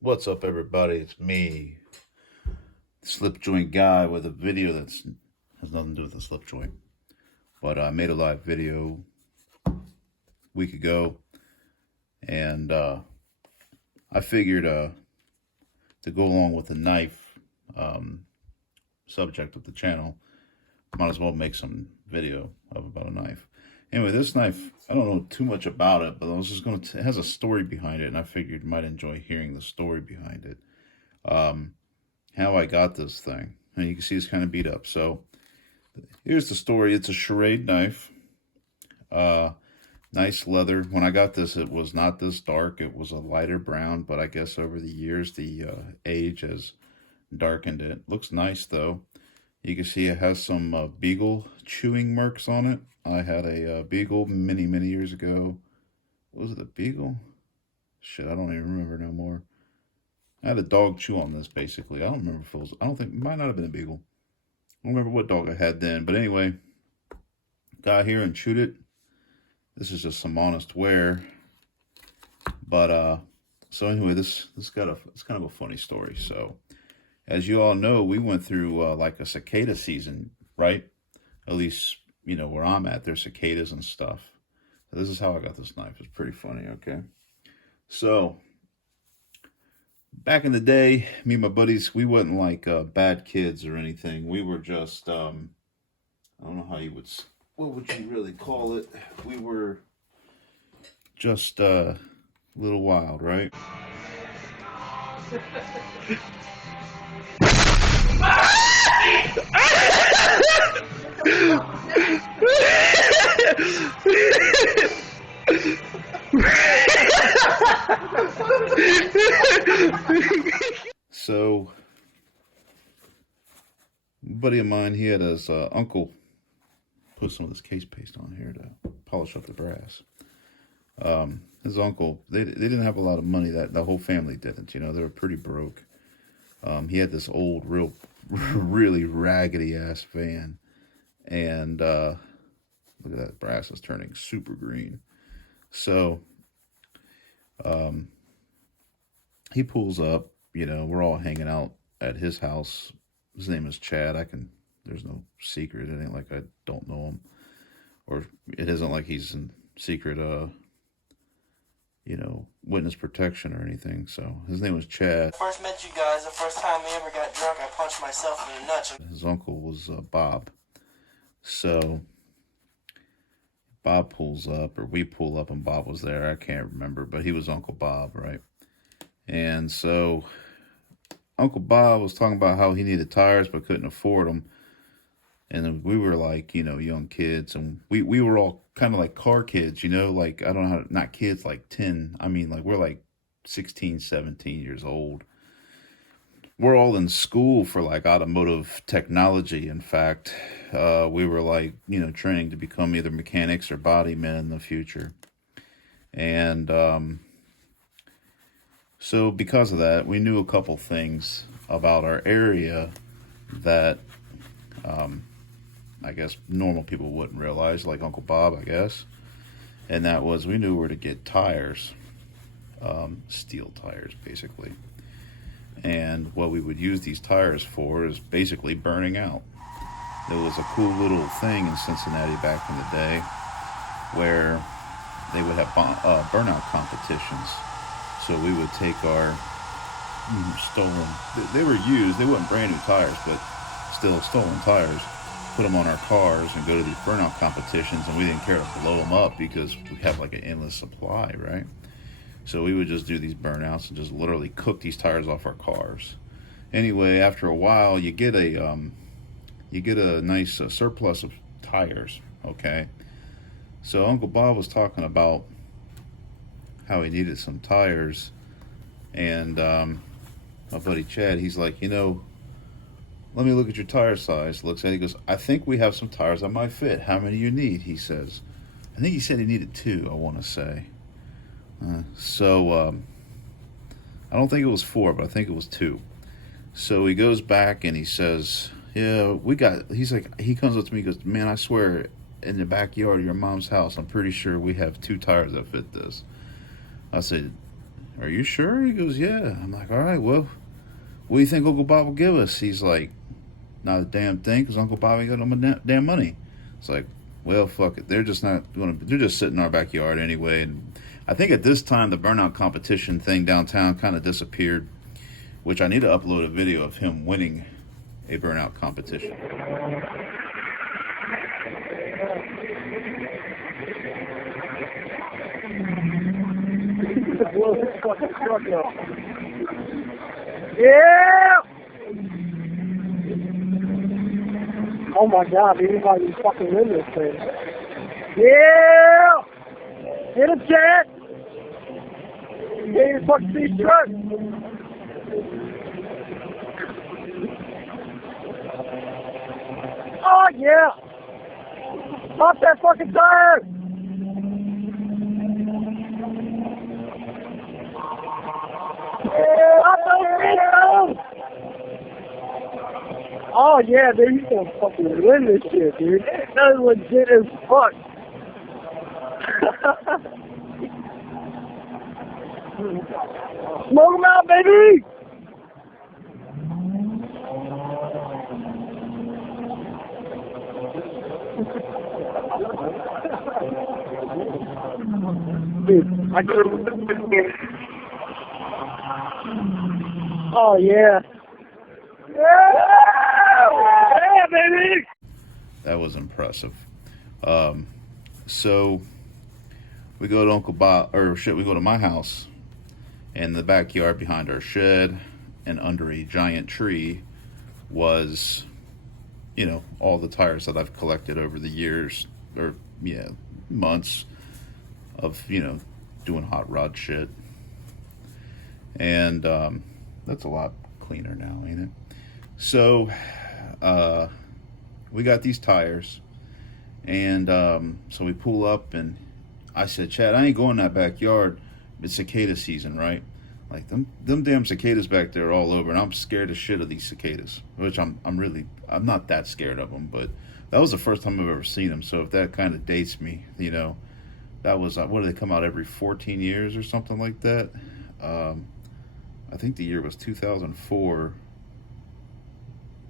What's up, everybody? It's me, slip joint guy, with a video that's has nothing to do with the slip joint. But I made a live video a week ago, and I figured to go along with the knife subject of the channel, might as well make some video about a knife. Anyway, this knife, I don't know too much about it, but I was just going to, it has a story behind it, and I figured you might enjoy hearing the story behind it. How I got this thing. And you can see it's kind of beat up. So here's the story. It's a Schrade knife. Nice leather. When I got this, it was not this dark. It was a lighter brown, but I guess over the years, the age has darkened it. Looks nice, though. You can see it has some beagle chewing marks on it. I had a beagle many years ago. Was it a beagle? Shit, I don't even remember no more. I had a dog chew on this, basically. I don't remember if it was, I don't think, it might not have been a beagle. I don't remember what dog I had then. But anyway, got here and chewed it. This is just some honest wear. But, so anyway, it's kind of a funny story. So, as you all know, we went through like a cicada season, right? At least, you know, where I'm at, there's cicadas and stuff. So this is how I got this knife. It's pretty funny, okay? So, back in the day, me and my buddies, we wasn't like bad kids or anything. We were just, I don't know how you would, what would you really call it? We were just a little wild, right? So, a buddy of mine, he had his uncle put some of this case paste on here to polish up the brass. His uncle, they didn't have a lot of money. That the whole family didn't, you know, they were pretty broke. He had this old, really raggedy ass van, and look at that, brass is turning super green. So, he pulls up, you know, we're all hanging out at his house. His name is Chad. There's no secret. It ain't like I don't know him, or it isn't like he's in secret, you know, witness protection or anything. So his name was Chad. First met you guys, the first time I ever got drunk, I punched myself in the nuts. His uncle was Bob. So Bob pulls up, or we pull up and Bob was there. I can't remember, but he was Uncle Bob, right? And so Uncle Bob was talking about how he needed tires but couldn't afford them. And we were like, you know, young kids, and we were all kind of like car kids, you know, like, I don't know how to, not kids like 10. I mean, like, we're like 16, 17 years old. We're all in school for like automotive technology. In fact, we were like, you know, training to become either mechanics or body men in the future. And so because of that, we knew a couple things about our area that I guess normal people wouldn't realize, like Uncle Bob, I guess. And that was, we knew where to get tires, steel tires, basically. And what we would use these tires for is basically burning out. There was a cool little thing in Cincinnati back in the day where they would have burnout competitions. So we would take our stolen, they were used, they weren't brand new tires, but still stolen tires, put them on our cars and go to these burnout competitions, and we didn't care to blow them up because we have like an endless supply, right? So we would just do these burnouts and just literally cook these tires off our cars. Anyway, after a while, you get a nice surplus of tires, okay? So Uncle Bob was talking about how he needed some tires, and my buddy Chad, he's like, you know, let me look at your tire size. Looks at it, he goes, I think we have some tires that might fit. How many do you need? He says. I think he said he needed 2, I want to say. So I don't think it was 4, but I think it was 2. So he goes back and he says, yeah, he's like, he comes up to me and goes, man, I swear, in the backyard of your mom's house, I'm pretty sure we have 2 tires that fit this. I said, are you sure? He goes, yeah. I'm like, all right, well, what do you think Uncle Bob will give us? He's like, not a damn thing, because Uncle Bob ain't got no damn money. It's like, well, fuck it. They're just not going to, they're just sitting in our backyard anyway. And I think at this time, the burnout competition thing downtown kind of disappeared, which I need to upload a video of him winning a burnout competition. Yeah! Oh my God, anybody's fucking in this thing. Yeah! Hit a jet! Get your fucking seat truck! Oh yeah! Pop that fucking tire! Oh yeah, dude, you gonna fucking win this shit, dude. That's legit as fuck. Smoke 'em out, baby! Dude, I couldn't. Oh yeah. Yeah, baby! That was impressive. So we go to Uncle Bob, we go to my house, and the backyard behind our shed and under a giant tree was, you know, all the tires that I've collected over the years, or yeah, months of, you know, doing hot rod shit. And that's a lot cleaner now, ain't it? So we got these tires, and so we pull up, and I said, Chad, I ain't going in that backyard. It's cicada season, right? Like them damn cicadas back there all over, and I'm scared as shit of these cicadas. Which I'm not that scared of them, but that was the first time I've ever seen them. So if that kind of dates me, you know, that was what do they come out every 14 years or something like that? I think the year was 2004.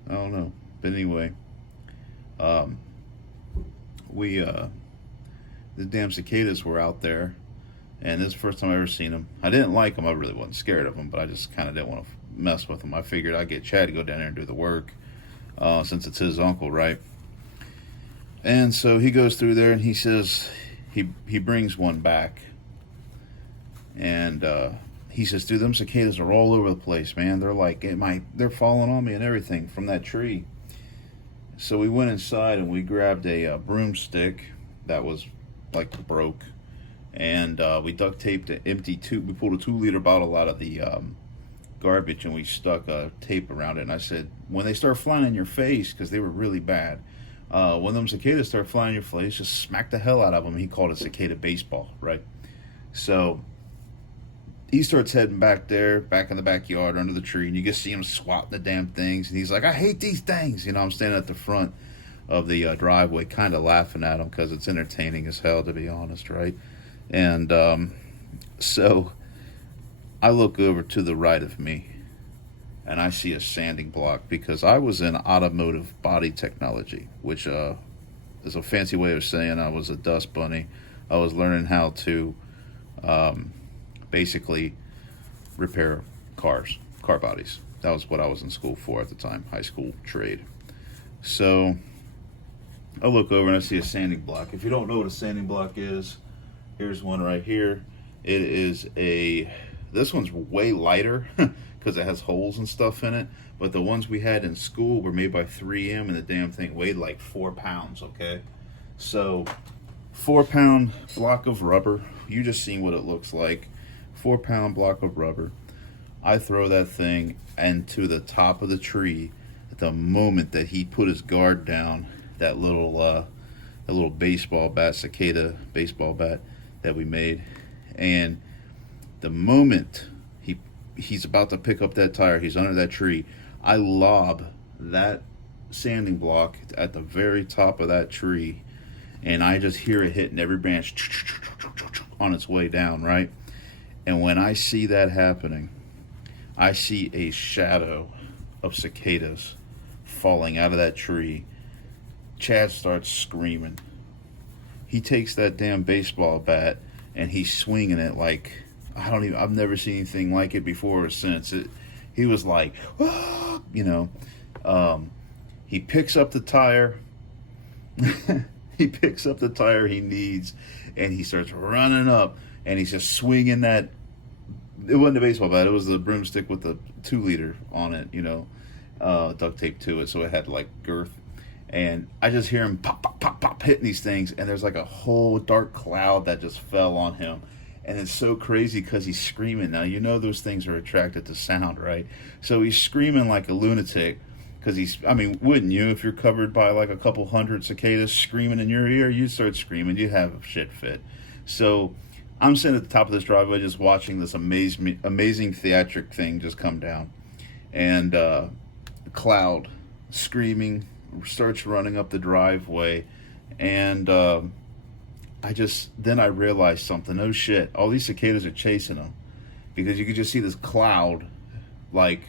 I don't know, but anyway, the damn cicadas were out there, and this is the first time I ever seen them. I didn't like them. I really wasn't scared of them, but I just kind of didn't want to mess with them. I figured I'd get Chad to go down there and do the work, since it's his uncle, right? And so he goes through there, and he says he brings one back, and he says, dude, them cicadas are all over the place, man. They're like, they're falling on me and everything from that tree. So we went inside and we grabbed a broomstick that was like broke, and we duct taped an empty tube. We pulled a 2-liter bottle out of the garbage, and we stuck tape around it. And I said, when they start flying in your face, because they were really bad, when them cicadas start flying in your face, just smack the hell out of them. He called it cicada baseball, right? So he starts heading back there, back in the backyard under the tree, and you just see him swatting the damn things. And he's like, I hate these things. You know, I'm standing at the front of the driveway kind of laughing at him because it's entertaining as hell, to be honest, right? And so I look over to the right of me, and I see a sanding block, because I was in automotive body technology, which is a fancy way of saying I was a dust bunny. I was learning how to basically repair car bodies. That was what I was in school for at the time, high school trade. So I look over and I see a sanding block. If you don't know what a sanding block is, here's one right here. It is this one's way lighter because it has holes and stuff in it, but the ones we had in school were made by 3M, and the damn thing weighed like 4 pounds, okay? So 4-pound block of rubber. You just seen what it looks like. 4-pound block of rubber. I throw that thing into the top of the tree at the moment that he put his guard down, that little baseball bat, cicada baseball bat that we made. And the moment he's about to pick up that tire, he's under that tree, I lob that sanding block at the very top of that tree, and I just hear it hitting every branch on its way down, right? And when I see that happening, I see a shadow of cicadas falling out of that tree. Chad starts screaming. He takes that damn baseball bat and he's swinging it like I've never seen anything like it before or since. He was like, ah, you know. He picks up the tire. He picks up the tire he needs, and he starts running up, and he's just swinging that. It wasn't a baseball bat; it was the broomstick with the 2-liter on it, duct tape to it, so it had like girth. And I just hear him pop, pop, pop, pop, hitting these things, and there's like a whole dark cloud that just fell on him. And it's so crazy because he's screaming. Now, those things are attracted to sound, right? So he's screaming like a lunatic because wouldn't you? If you're covered by like a couple hundred cicadas screaming in your ear, you start screaming, you have a shit fit. So I'm sitting at the top of this driveway just watching this amazing theatric thing just come down. And a cloud screaming starts running up the driveway. And then I realized something. Oh shit, all these cicadas are chasing them. Because you could just see this cloud, like,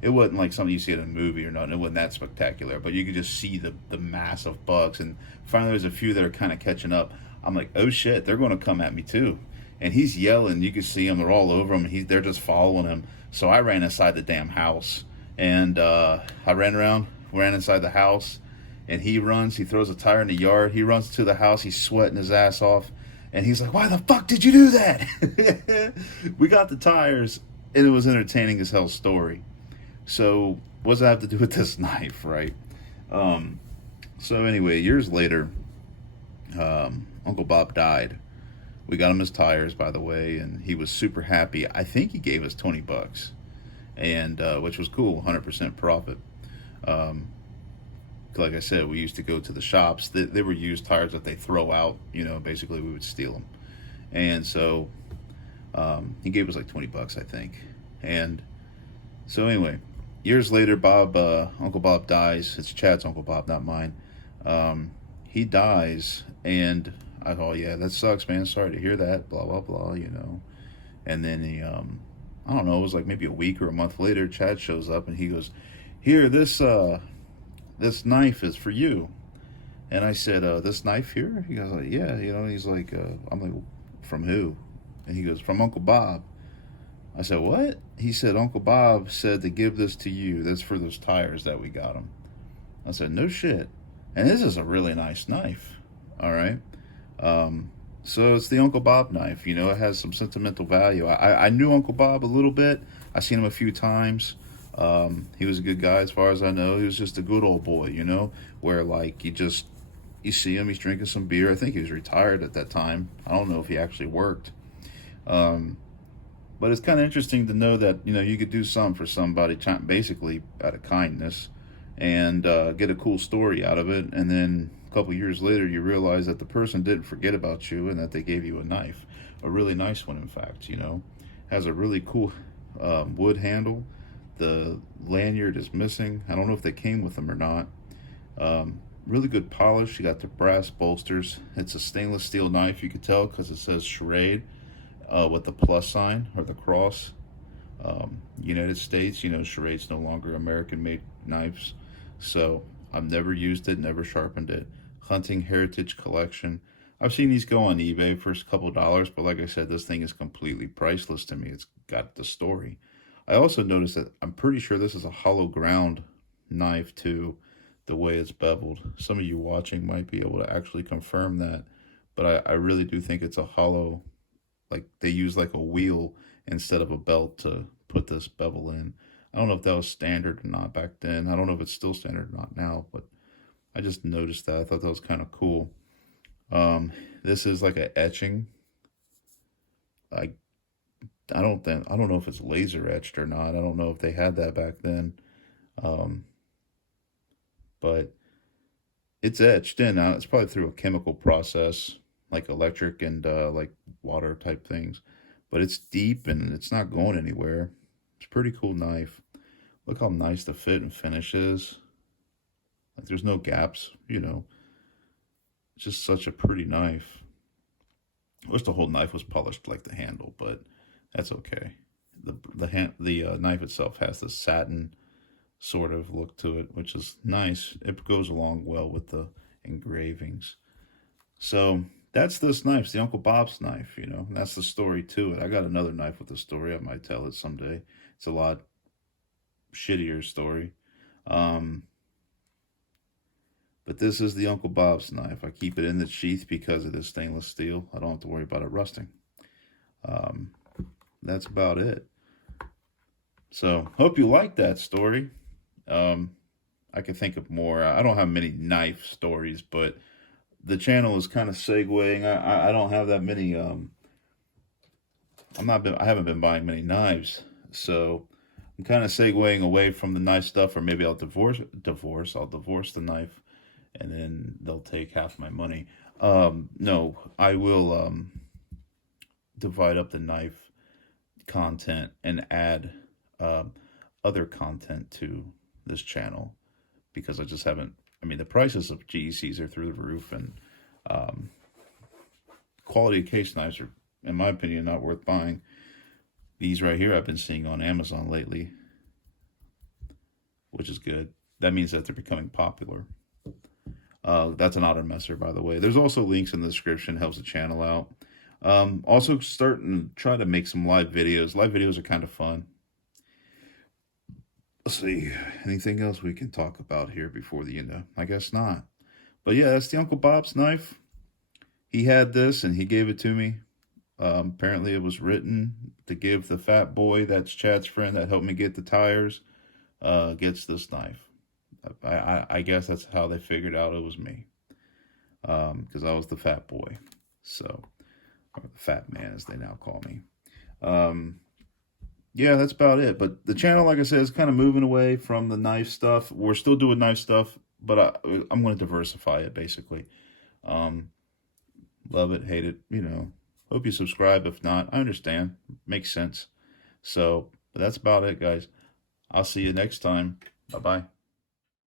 it wasn't like something you see in a movie or nothing. It wasn't that spectacular, but you could just see the mass of bugs. And finally, there's a few that are kind of catching up. I'm like, oh shit, they're going to come at me too. And he's yelling. You can see them. They're all over him. And they're just following him. So I ran inside the damn house. And I ran inside the house. And he throws a tire in the yard. He runs to the house. He's sweating his ass off. And he's like, why the fuck did you do that? We got the tires. And it was entertaining as hell story. So what does that have to do with this knife, right? So anyway, years later, Uncle Bob died. We got him his tires, by the way, and he was super happy. I think he gave us $20, and which was cool, 100% profit. Like I said, we used to go to the shops. They were used tires that they throw out. Basically we would steal them, and so he gave us like $20, I think. And so anyway, years later, Uncle Bob dies. It's Chad's Uncle Bob, not mine. He dies, and I thought, yeah, that sucks, man. Sorry to hear that. Blah blah blah. And then he, I don't know. It was like maybe a week or a month later. Chad shows up, and he goes, "Here, this knife is for you." And I said, "This knife here?" He goes, like, "Yeah." He's like, I'm like, "From who?" And he goes, "From Uncle Bob." I said, "What?" He said, "Uncle Bob said to give this to you. That's for those tires that we got him." I said, "No shit." And this is a really nice knife. All right. So it's the Uncle Bob knife. It has some sentimental value. I knew Uncle Bob a little bit. I seen him a few times. He was a good guy as far as I know. He was just a good old boy, where like you see him, he's drinking some beer. I think he was retired at that time. I don't know if he actually worked. But it's kind of interesting to know that, you could do something for somebody basically out of kindness and get a cool story out of it. And then a couple years later, you realize that the person didn't forget about you and that they gave you a knife, a really nice one, in fact, has a really cool wood handle. The lanyard is missing. I don't know if they came with them or not. Really good polish. You got the brass bolsters. It's a stainless steel knife. You could tell because it says Schrade with the plus sign or the cross. United States, Schrade's no longer American-made knives. So I've never used it, never sharpened it. Hunting Heritage Collection. I've seen these go on eBay for a couple dollars, but like I said, this thing is completely priceless to me. It's got the story. I also noticed that I'm pretty sure this is a hollow ground knife too, the way it's beveled. Some of you watching might be able to actually confirm that, but I really do think it's a hollow, like they use like a wheel instead of a belt to put this bevel in. I don't know if that was standard or not back then. I don't know if it's still standard or not now, but I just noticed that. I thought that was kind of cool. This is like an etching. I don't know if it's laser etched or not. I don't know if they had that back then. But it's etched in. Now it's probably through a chemical process, like electric and like water type things. But it's deep and it's not going anywhere. It's a pretty cool knife. Look how nice the fit and finish is. Like there's no gaps, It's just such a pretty knife. I wish the whole knife was polished like the handle, but That's okay. The knife itself has the satin sort of look to it, which is nice. It goes along well with the engravings. So that's this knife. It's the Uncle Bob's knife, you know. And that's the story to it. I got another knife with a story. I might tell it someday. It's a lot shittier story. But this is the Uncle Bob's knife. I keep it in the sheath because it is stainless steel. I don't have to worry about it rusting. That's about it. So, hope you like that story. I can think of more. I don't have many knife stories, but the channel is kind of segueing. I don't have that many. I haven't been buying many knives, so I'm kind of segueing away from the knife stuff, or maybe I'll divorce. I'll divorce the knife, and then they'll take half my money. No, I will divide up the knife content and add other content to this channel, because I just haven't. I mean, the prices of GECs are through the roof, and quality case knives are, in my opinion, not worth buying. These right here I've been seeing on Amazon lately, which is good. That means that they're becoming popular. That's an OTER-Messer, by the way. There's also links in the description, helps the channel out. Also starting to try to make some live videos. Live videos are kind of fun. Let's see, anything else we can talk about here before the end? I guess not. But yeah, that's the Uncle Bob's knife. He had this and he gave it to me. Apparently it was written to give the fat boy, that's Chad's friend that helped me get the tires, gets this knife. I guess that's how they figured out it was me. Because I was the fat boy. So, or the fat man as they now call me. Yeah, that's about it. But the channel, like I said, is kind of moving away from the knife stuff. We're still doing knife stuff, but I'm going to diversify it, basically. Love it, hate it, you know. Hope you subscribe. If not, I understand. Makes sense. So, but that's about it, guys. I'll see you next time. Bye-bye.